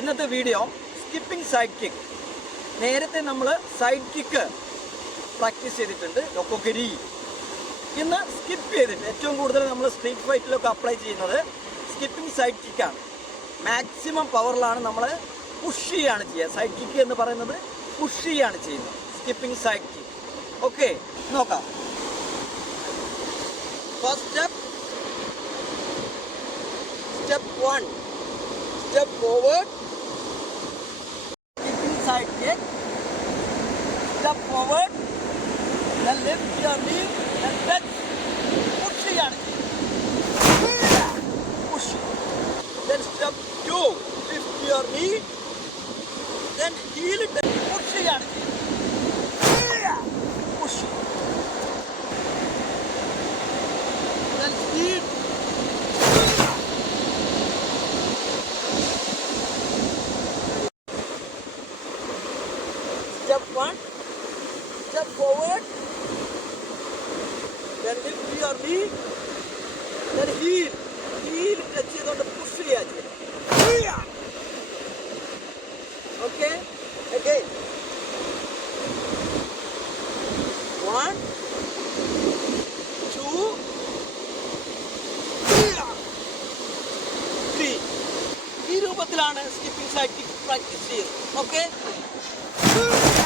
ഇന്നത്തെ video skipping side kick നേരത്തെ നമ്മൾ സൈഡ് കിക്ക് പ്രാക്ടീസ് ചെയ്തിട്ടുണ്ട്. ലൊക്കോഗിരി ഇന്ന് സ്കിപ്പ് ചെയ്തിട്ട് ഏറ്റവും കൂടുതൽ നമ്മൾ സ്ട്രീറ്റ് ഫൈറ്റിലൊക്കെ അപ്ലൈ ചെയ്യുന്നത് സ്കിപ്പിംഗ് സൈഡ് കിക്കാണ് മാക്സിമം പവറിലാണ് നമ്മൾ പുഷ് ചെയ്യാണ് ചെയ്യുക. സൈഡ് കിക്ക് എന്ന് പറയുന്നത് പുഷ് ചെയ്യാണ് ചെയ്യുന്നത്. സ്കിപ്പിംഗ് സൈഡ് കിക്ക് ഓക്കെ നോക്കാം. First step step one step forward, Keep side kick, step forward, then lift your knee and touch, push your push. Then step two, lift your knee, then heel, then step one step forward then lift your knee then heel heel touch ചെയ്തുകൊണ്ട് push ചെയ്യാ ചെയ്യാം okay again one two three ഈ രൂപത്തിലാണ് skipping side kick practice ചെയ്യുന്നത് okay